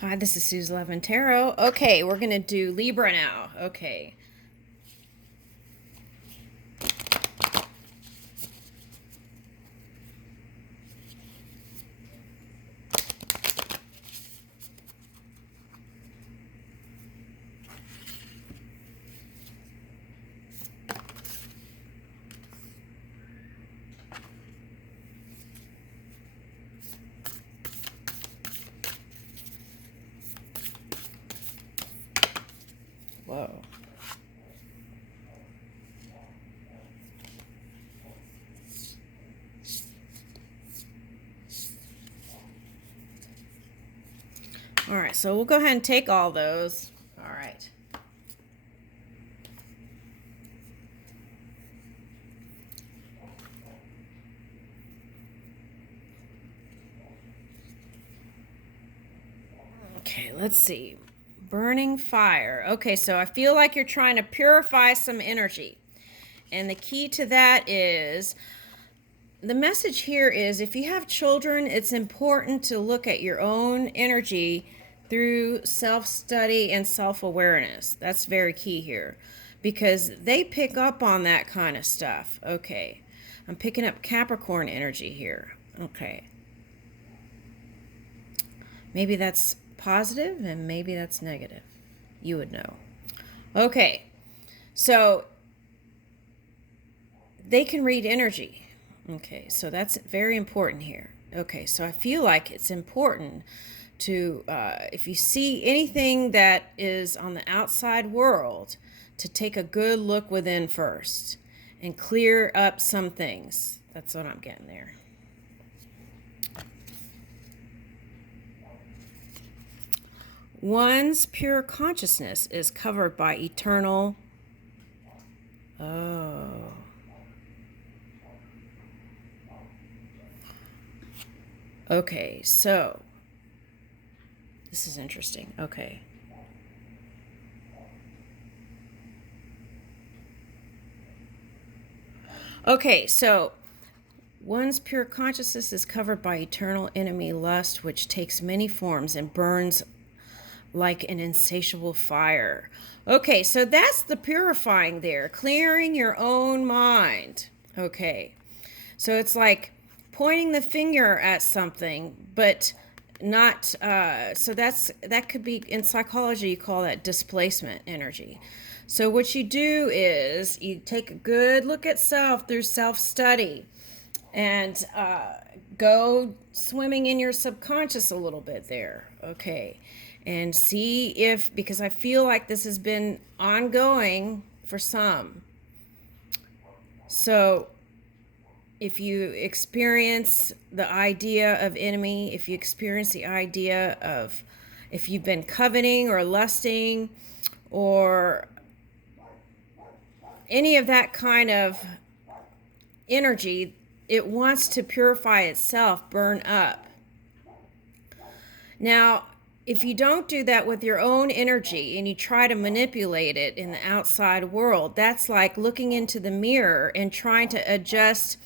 Hi, this is Sue's Love and Tarot. Okay, we're going to do Libra now. Okay. Whoa. All right, so we'll go ahead and take all those. All right. Okay, let's see. Burning fire. Okay, so I feel like you're trying to purify some energy. And the key to that is the message here is if you have children, it's important to look at your own energy through self-study and self-awareness. That's very key here because they pick up on that kind of stuff. Okay. I'm picking up Capricorn energy here. Okay. Maybe that's positive and maybe that's negative. You would know. Okay. So they can read energy. Okay, so that's very important here. Okay, so I feel like it's important to, if you see anything that is on the outside world, to take a good look within first and clear up some things. That's what I'm getting there. One's pure consciousness is covered by eternal. Oh. Okay, so this is interesting. Okay. Okay, so one's pure consciousness is covered by eternal enemy lust, which takes many forms and burns like an insatiable fire. Okay, so that's the purifying there, clearing your own mind. Okay, so it's like pointing the finger at something, but not. So that could be in psychology. You call that displacement energy. So what you do is you take a good look at self through self-study, and go swimming in your subconscious a little bit there. Okay, and see if, because I feel like this has been ongoing for some. So if you experience the idea of enemy, if you experience the idea of, if you've been coveting or lusting or any of that kind of energy, it wants to purify itself, burn up. Now, if you don't do that with your own energy and you try to manipulate it in the outside world, that's like looking into the mirror and trying to adjust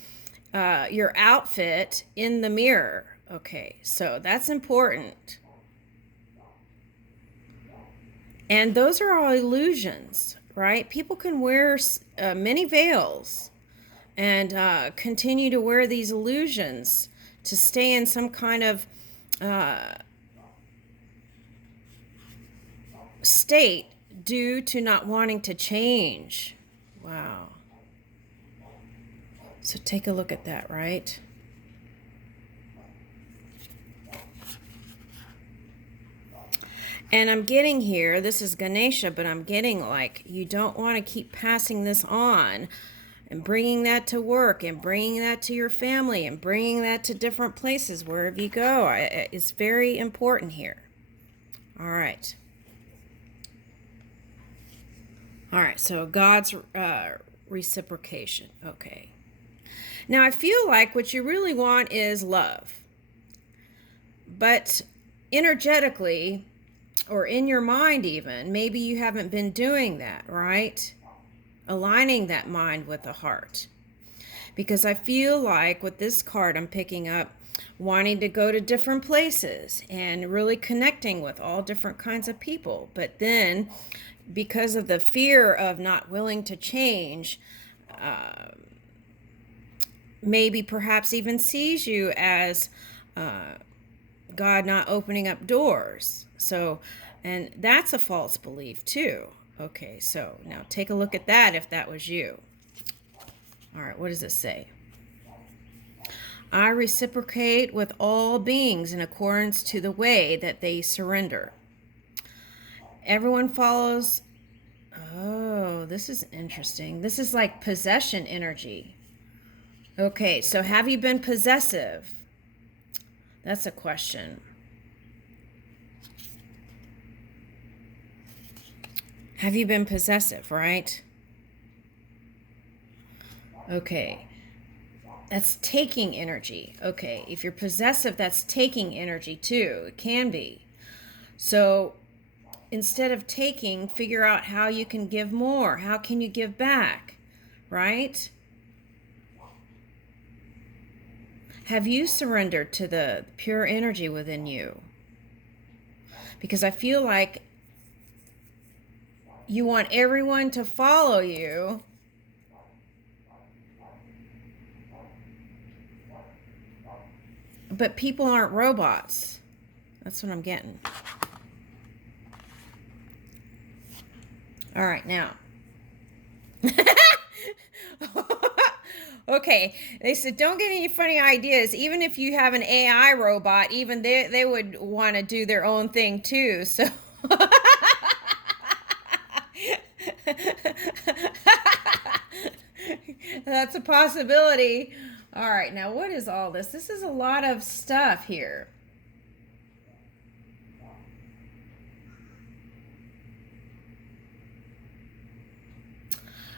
your outfit in the mirror. Okay, so that's important. And those are all illusions, right? People can wear many veils and continue to wear these illusions to stay in some kind of state due to not wanting to change. Wow. So take a look at that, right? And I'm getting here, this is Ganesha, but I'm getting like, you don't want to keep passing this on and bringing that to work and bringing that to your family and bringing that to different places wherever you go. It's very important here. All right. All right, so God's reciprocation. Okay. Now, I feel like what you really want is love. But energetically, or in your mind even, maybe you haven't been doing that, right? Aligning that mind with the heart. Because I feel like with this card I'm picking up, wanting to go to different places and really connecting with all different kinds of people. But then, because of the fear of not willing to change, maybe perhaps even sees you as God not opening up doors. So, and that's a false belief too. Okay, so now take a look at that if that was you. All right, what does it say? I reciprocate with all beings in accordance to the way that they surrender. Everyone follows. Oh, this is interesting. This is like possession energy. Okay, so have you been possessive? That's a question. Have you been possessive, right? Okay. That's taking energy. Okay, if you're possessive, that's taking energy too. It can be. So instead of taking, figure out how you can give more. How can you give back, right? Have you surrendered to the pure energy within you? Because I feel like you want everyone to follow you, but people aren't robots. That's what I'm getting. All right, now. Okay, they said don't get any funny ideas. Even if you have an AI robot, even they would want to do their own thing too. So that's a possibility. All right, now what is all this? This is a lot of stuff here.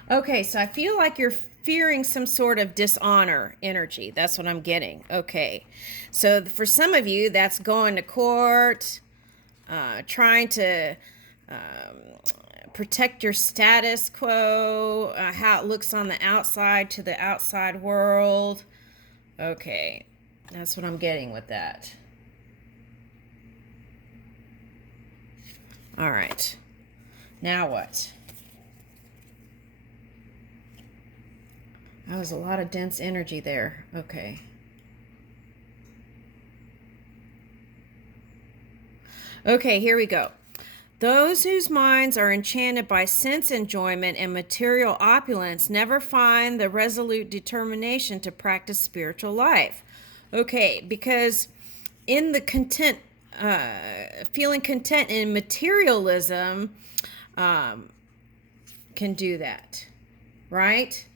Okay, so I feel like you're fearing some sort of dishonor energy. That's what I'm getting. Okay, so for some of you, that's going to court, trying to protect your status quo, how it looks on the outside to the outside world. Okay, that's what I'm getting with that. All right, now what? That was a lot of dense energy there. Okay. Okay, here we go. Those whose minds are enchanted by sense enjoyment and material opulence never find the resolute determination to practice spiritual life. Okay, because in the content, feeling content in materialism can do that, right?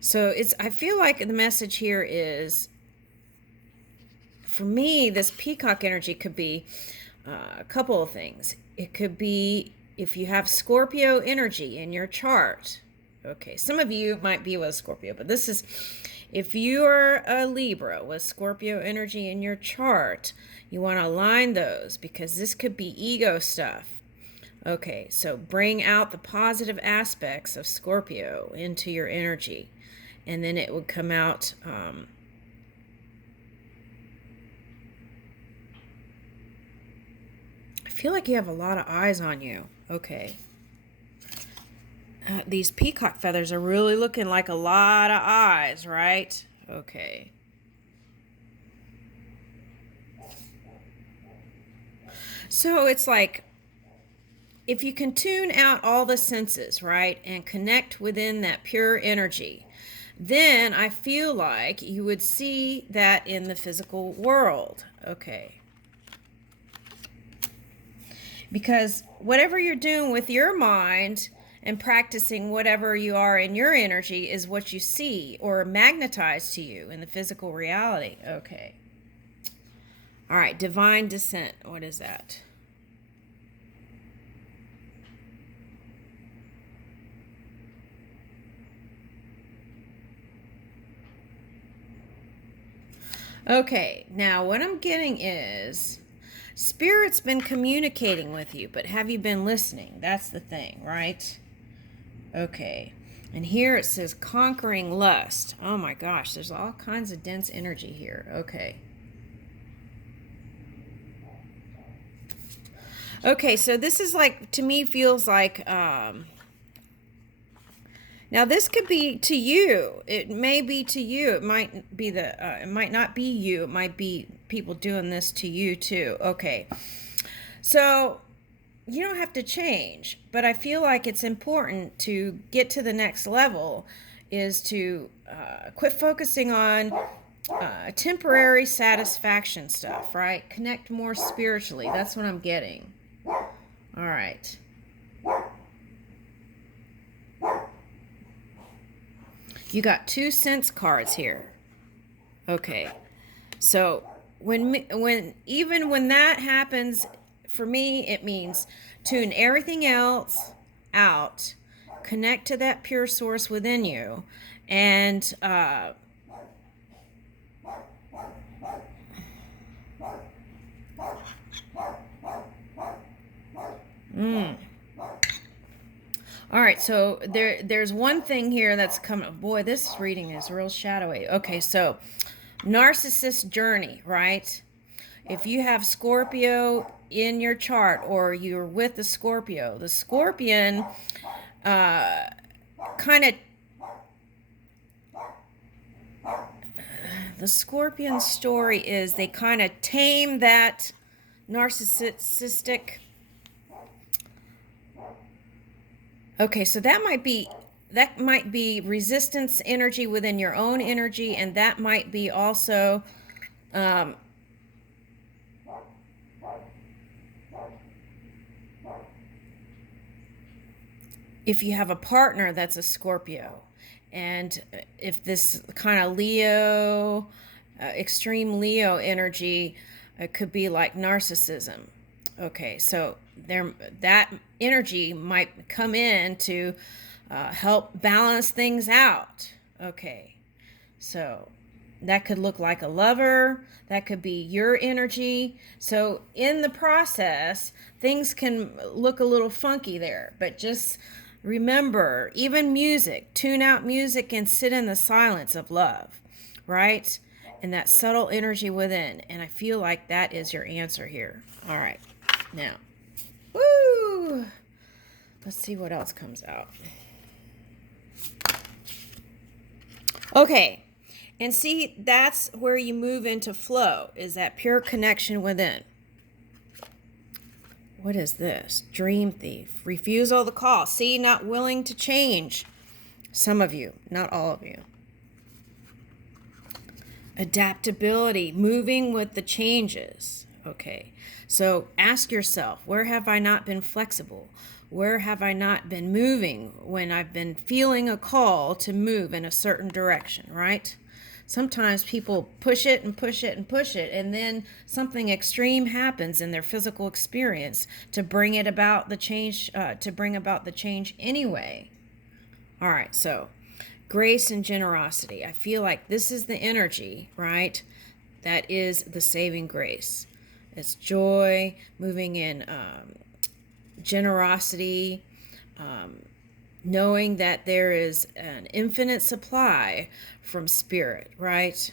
So I feel like the message here is, for me, this peacock energy could be a couple of things. It could be if you have Scorpio energy in your chart. Okay, some of you might be with Scorpio, but this is if you're a Libra with Scorpio energy in your chart, you want to align those because this could be ego stuff. Okay, so bring out the positive aspects of Scorpio into your energy, and then it would come out. I feel like you have a lot of eyes on you. Okay. These peacock feathers are really looking like a lot of eyes, right? Okay. So it's like, if you can tune out all the senses, right, and connect within that pure energy, then I feel like you would see that in the physical world. Okay. Because whatever you're doing with your mind and practicing whatever you are in your energy is what you see or magnetize to you in the physical reality. Okay. All right, divine descent. What is that? Okay, now what I'm getting is Spirit's been communicating with you, but have you been listening? That's the thing, right? Okay. And here it says conquering lust. Oh my gosh, there's all kinds of dense energy here. Okay. Okay, so this is like, to me, feels like, now this could be to you. It may be to you. It might be it might not be you. It might be people doing this to you too. Okay. So you don't have to change, but I feel like it's important to get to the next level is to quit focusing on temporary satisfaction stuff, right? Connect more spiritually. That's what I'm getting. All right. You got 2 sense cards here. Okay. So even when that happens, for me, it means tune everything else out, connect to that pure source within you, and all right, so there's one thing here that's coming. Boy, this reading is real shadowy. Okay, so narcissist journey, right? If you have Scorpio in your chart or you're with the Scorpion kind of, the Scorpion story is they kind of tame that narcissistic. Okay, so that might be resistance energy within your own energy, and that might be also if you have a partner that's a Scorpio, and if this kind of Leo, extreme Leo energy, it could be like narcissism. Okay, so that energy might come in to help balance things out. Okay, so that could look like a lover. That could be your energy. So in the process, things can look a little funky there. But just remember, even music, tune out music and sit in the silence of love, right? And that subtle energy within. And I feel like that is your answer here. All right. Now, woo! Let's see what else comes out. Okay. And see, that's where you move into flow, is that pure connection within. What is this? Dream thief. Refusal of the call. See, not willing to change. Some of you, not all of you. Adaptability, moving with the changes. Okay, so ask yourself, where have I not been flexible? Where have I not been moving when I've been feeling a call to move in a certain direction, right? Sometimes people push it and push it and push it, and then something extreme happens in their physical experience to bring it about the change, anyway. All right, so grace and generosity. I feel like this is the energy, right? That is the saving grace. It's joy, moving in generosity, knowing that there is an infinite supply from spirit, right?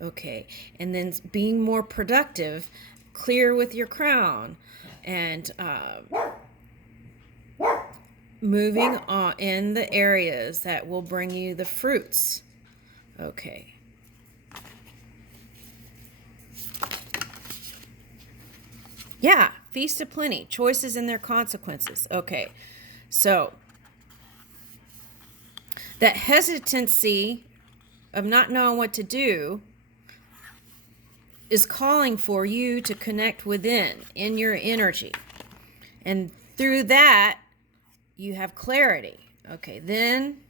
Okay, and then being more productive, clear with your crown, and moving on in the areas that will bring you the fruits. Okay. Yeah, feast of plenty, choices and their consequences. Okay, so that hesitancy of not knowing what to do is calling for you to connect within in your energy. And through that, you have clarity. Okay, then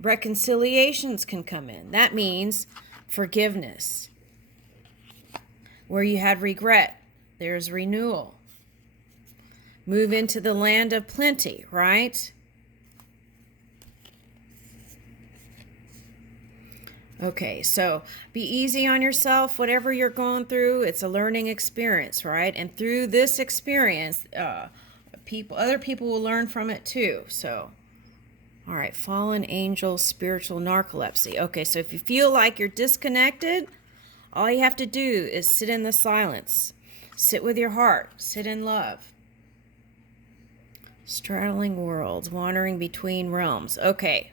reconciliations can come in. That means forgiveness. Where you had regret, there's renewal. Move into the land of plenty, right? Okay, so be easy on yourself. Whatever you're going through, it's a learning experience, right? And through this experience, other people will learn from it too. So, All right, fallen angel, spiritual narcolepsy. Okay, so if you feel like you're disconnected, all you have to do is sit in the silence. Sit with your heart. Sit in love. Straddling worlds, wandering between realms. Okay.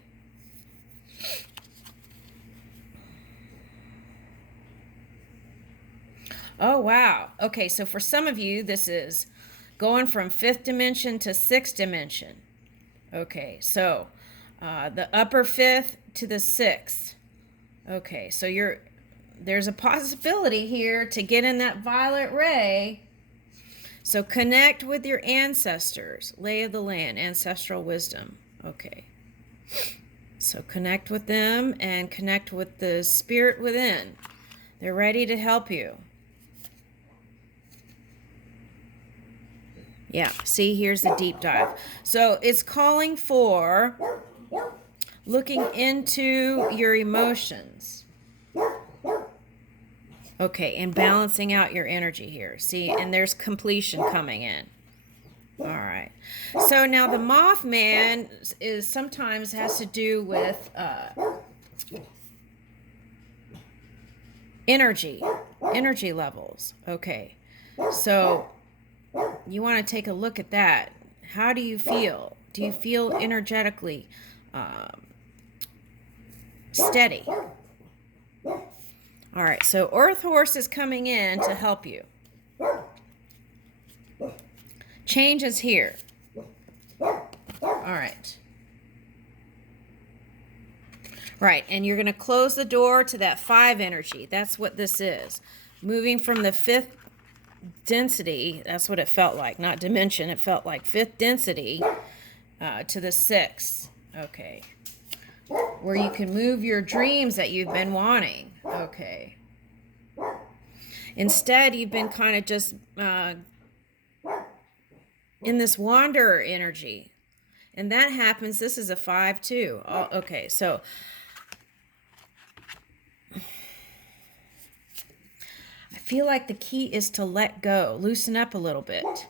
Oh, wow. Okay, so for some of you, this is going from 5th dimension to 6th dimension. Okay, so the upper 5th to the 6th. Okay, so there's a possibility here to get in that violet ray. So connect with your ancestors, lay of the land, ancestral wisdom. Okay. So connect with them and connect with the spirit within. They're ready to help you. Yeah, see, here's the deep dive. So it's calling for looking into your emotions. Okay, and balancing out your energy here. See, and there's completion coming in. All right. So now the Mothman is sometimes has to do with energy levels. Okay. So you want to take a look at that. How do you feel? Do you feel energetically steady? All right, so Earth Horse is coming in to help you. Change is here. All right. Right, and you're going to close the door to that 5 energy. That's what this is. Moving from the 5th density, that's what it felt like, not dimension. It felt like 5th density to the 6th. Okay. Where you can move your dreams that you've been wanting. Okay. Instead, you've been kind of just in this wanderer energy. And that happens, this is a 5 too. Oh, okay, so I feel like the key is to let go, loosen up a little bit.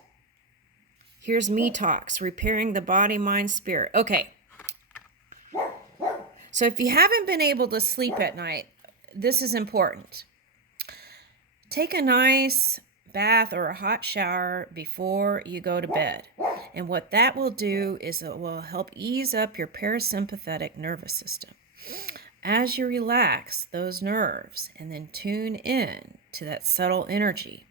Here's me talks, repairing the body, mind, spirit. Okay. So if you haven't been able to sleep at night, this is important. Take a nice bath or a hot shower before you go to bed. And what that will do is it will help ease up your parasympathetic nervous system. As you relax those nerves and then tune in to that subtle energy,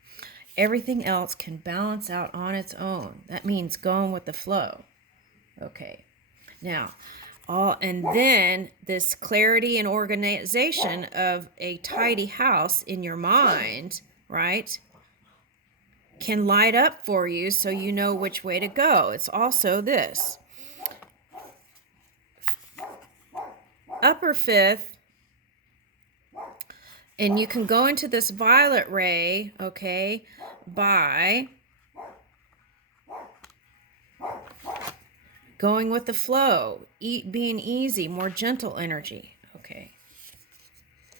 everything else can balance out on its own. That means going with the flow. Okay. Now, and then this clarity and organization of a tidy house in your mind, right, can light up for you so you know which way to go. It's also this. Upper 5th, and you can go into this violet ray, okay, by going with the flow, being easy, more gentle energy. Okay.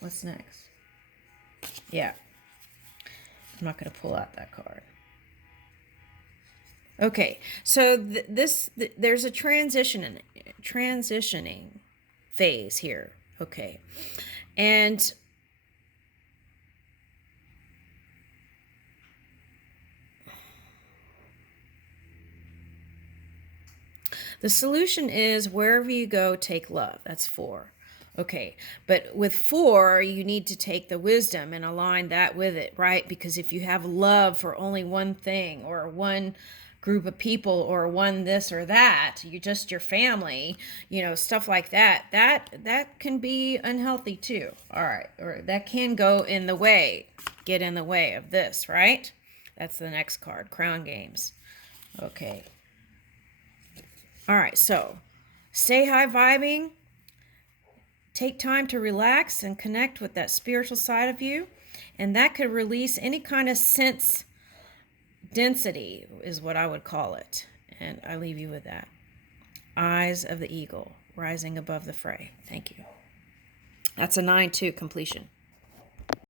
What's next? Yeah. I'm not going to pull out that card. Okay. So there's a transitioning phase here. Okay. And the solution is wherever you go, take love. That's 4. Okay, but with 4, you need to take the wisdom and align that with it, right? Because if you have love for only one thing or one group of people or one this or that, your family, stuff like that, that can be unhealthy too. All right, or that can get in the way of this, right? That's the next card, Crown Games. Okay. All right, so stay high vibing. Take time to relax and connect with that spiritual side of you. And that could release any kind of sense density is what I would call it. And I leave you with that. Eyes of the eagle, rising above the fray. Thank you. That's a 9-2 completion.